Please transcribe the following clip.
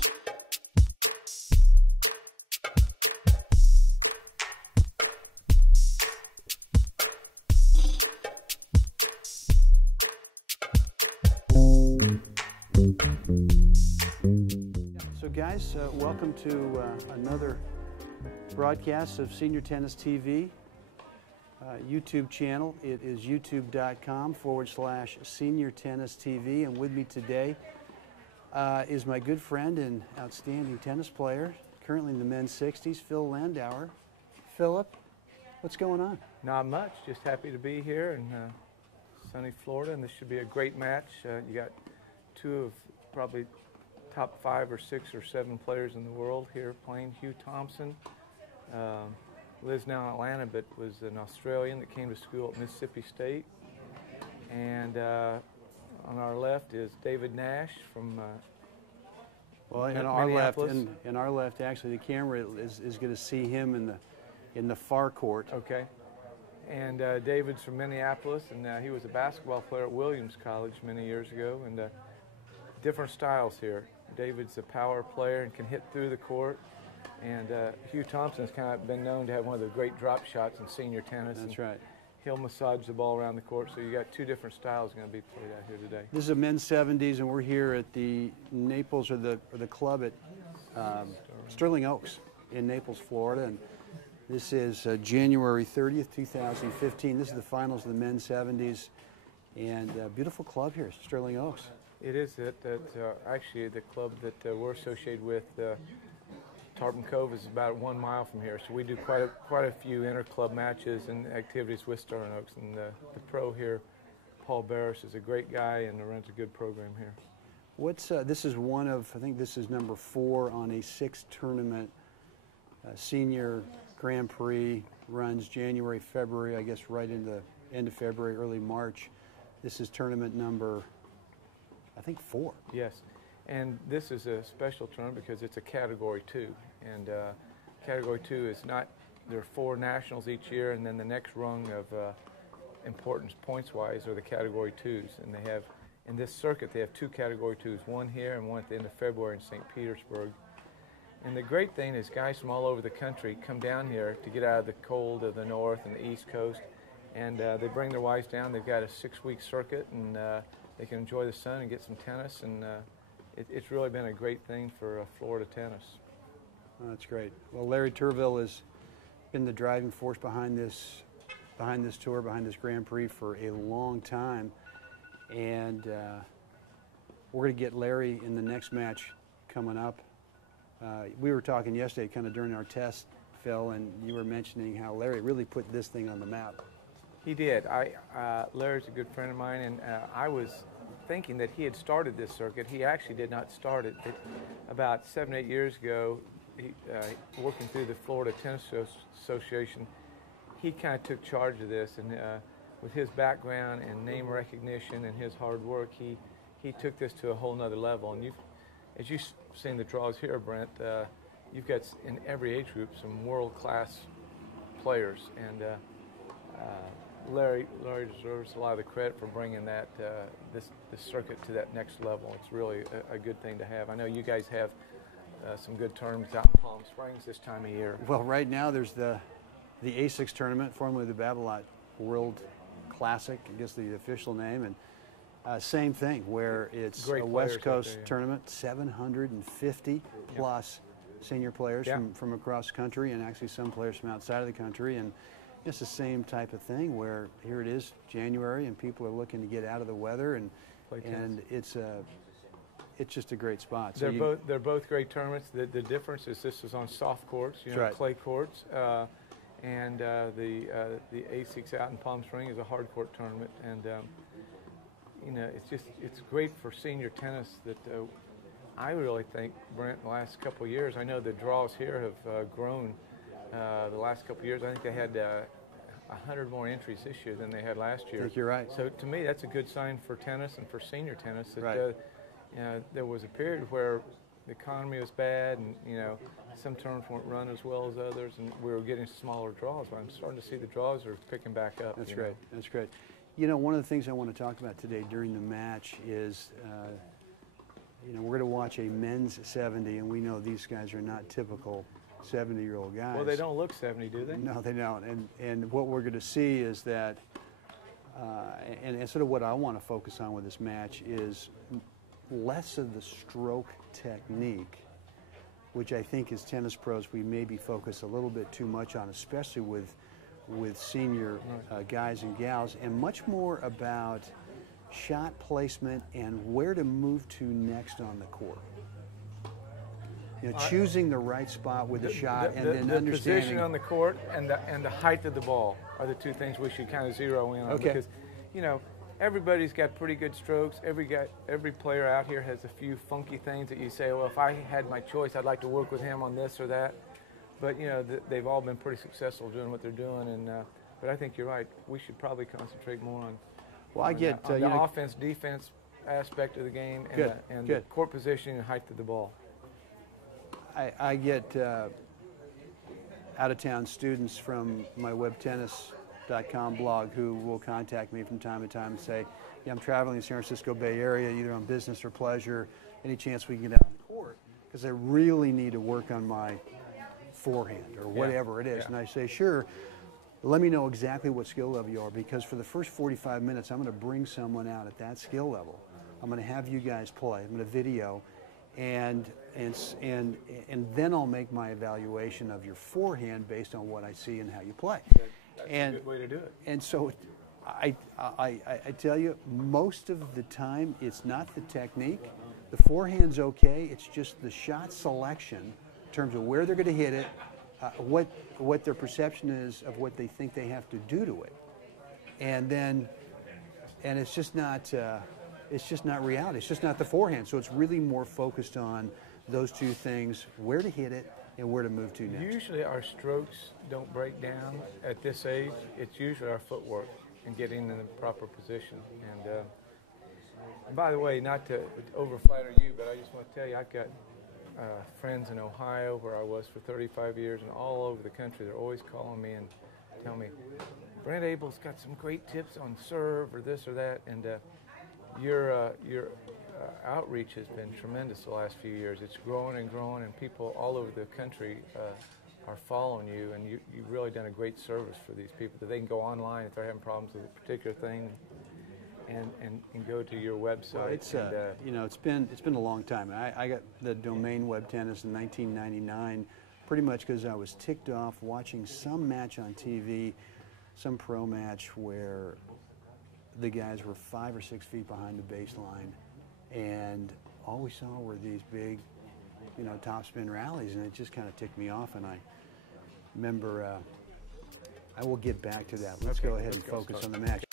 So guys, welcome to another broadcast of Senior Tennis TV YouTube channel. It is youtube.com/Senior Tennis TV, and with me today is my good friend and outstanding tennis player, currently in the men's 60s, Phil Landauer. Philip, what's going on? Not much, just happy to be here in sunny Florida, and this should be a great match. You got two of probably top 5 or 6 or 7 players in the world here playing. Hugh Thompson lives now in Atlanta, but was an Australian that came to school at Mississippi State. And on our left is David Nash from well, in our left, actually, the camera is going to see him in the far court. Okay. And David's from Minneapolis, and he was a basketball player at Williams College many years ago. And different styles here. David's a power player and can hit through the court. And Hugh Thompson's kind of been known to have one of the great drop shots in senior tennis. That's right. He'll massage the ball around the court, so you got 2 different styles going to be played out here today. This is a men's 70s, and we're here at the Naples, or the club at Sterling Oaks in Naples, Florida. And this is January 30th, 2015. This is the finals of the men's 70s, and beautiful club here, Sterling Oaks. It is actually the club that we're associated with. Tarpon Cove is about 1 mile from here, so we do quite a few inter-club matches and activities with Sterling Oaks. And the pro here, Paul Barris, is a great guy and runs a good program here. What's this is one of, I think this is number 4 on a 6-tournament senior Grand Prix. Runs January, February, I guess right into the end of February, early March. This is tournament number, I think, 4. Yes, and this is a special tournament because it's a Category 2, and Category 2 is not, there are 4 nationals each year, and then the next rung of importance points-wise are the Category 2s, and they have, in this circuit, they have 2 Category 2s, one here and one at the end of February in St. Petersburg. And the great thing is guys from all over the country come down here to get out of the cold of the north and the east coast, and they bring their wives down. They've got a 6-week circuit, and they can enjoy the sun and get some tennis, and it's really been a great thing for Florida tennis. Oh, that's great. Well, Larry Turville has been the driving force behind this tour, behind this Grand Prix for a long time, and we're going to get Larry in the next match coming up. We were talking yesterday, kind of during our test, Phil, and you were mentioning how Larry really put this thing on the map. He did. Larry's a good friend of mine, and I was thinking that he had started this circuit. He actually did not start it. About 7 or 8 years ago, working through the Florida Tennis Association, he kind of took charge of this, and with his background and name recognition and his hard work, he took this to a whole nother level. And as you've seen the draws here, Brent, you've got in every age group some world-class players, and Larry deserves a lot of the credit for bringing that this circuit to that next level. It's really a good thing to have. I know you guys have some good tournaments out in Palm Springs this time of year. Well, right now there's the A6 tournament, formerly the Babolat World Classic, I guess the official name, and same thing, where it's a West Coast tournament, 750 plus senior players from across the country, and actually some players from outside of the country. And it's the same type of thing where here it is, January, and people are looking to get out of the weather, and it's just a great spot. So they're both great tournaments. The difference is this is on soft courts, clay courts, and the A6 out in Palm Springs is a hard court tournament, and it's great for senior tennis that I really think, Brent, in the last couple of years, I know the draws here have grown the last couple of years. I think they had 100 more entries this year than they had last year. I think you're right. So to me, that's a good sign for tennis and for senior tennis. That, there was a period where the economy was bad, and some tournaments weren't run as well as others, and we were getting smaller draws. But I'm starting to see the draws are picking back up. That's great. That's great. One of the things I want to talk about today during the match is you know, we're going to watch a men's 70, and we know these guys are not typical 70-year-old guys. Well, they don't look 70, do they? No, they don't. And what we're going to see is that, and sort of what I want to focus on with this match is less of the stroke technique, which I think as tennis pros we maybe focus a little bit too much on, especially with senior guys and gals, and much more about shot placement and where to move to next on the court. You know, choosing the right spot with the shot, and then understanding the position on the court and the height of the ball are the two things we should kind of zero in on. Okay. Because, you know, everybody's got pretty good strokes. Every player out here has a few funky things that you say, well, if I had my choice, I'd like to work with him on this or that. But, you know, they've all been pretty successful doing what they're doing. And but I think you're right. We should probably concentrate more on, the offense-defense aspect of the game and the court position and height of the ball. I get out-of-town students from my webtennis.com blog who will contact me from time to time and say, yeah, I'm traveling in the San Francisco Bay Area, either on business or pleasure, any chance we can get out on the court, because I really need to work on my forehand or whatever it is. And I say, sure, let me know exactly what skill level you are, because for the first 45 minutes, I'm going to bring someone out at that skill level. I'm going to have you guys play. I'm going to video, and then I'll make my evaluation of your forehand based on what I see and how you play. That's a good way to do it. And so I tell you, most of the time, it's not the technique. The forehand's okay. It's just the shot selection in terms of where they're going to hit it, what their perception is of what they think they have to do to it, and it's just not reality. It's just not the forehand. So it's really more focused on those two things: where to hit it and where to move to next. Usually our strokes don't break down at this age. It's usually our footwork and getting in the proper position. And by the way, not to overflatter you, but I just want to tell you, I've got friends in Ohio, where I was for 35 years, and all over the country. They're always calling me and tell me, Brent Abel's got some great tips on serve or this or that. And your outreach has been tremendous the last few years. It's growing and growing, and people all over the country are following you, and you've really done a great service for these people, that they can go online if they're having problems with a particular thing and go to your website. Well, it's you know, it's been a long time. I got the domain Web Tennis in 1999, pretty much because I was ticked off watching some match on TV, some pro match where the guys were 5 or 6 feet behind the baseline, and all we saw were these big, you know, topspin rallies, and it just kind of ticked me off. And I remember, I will get back to that. Let's go ahead and focus on the match.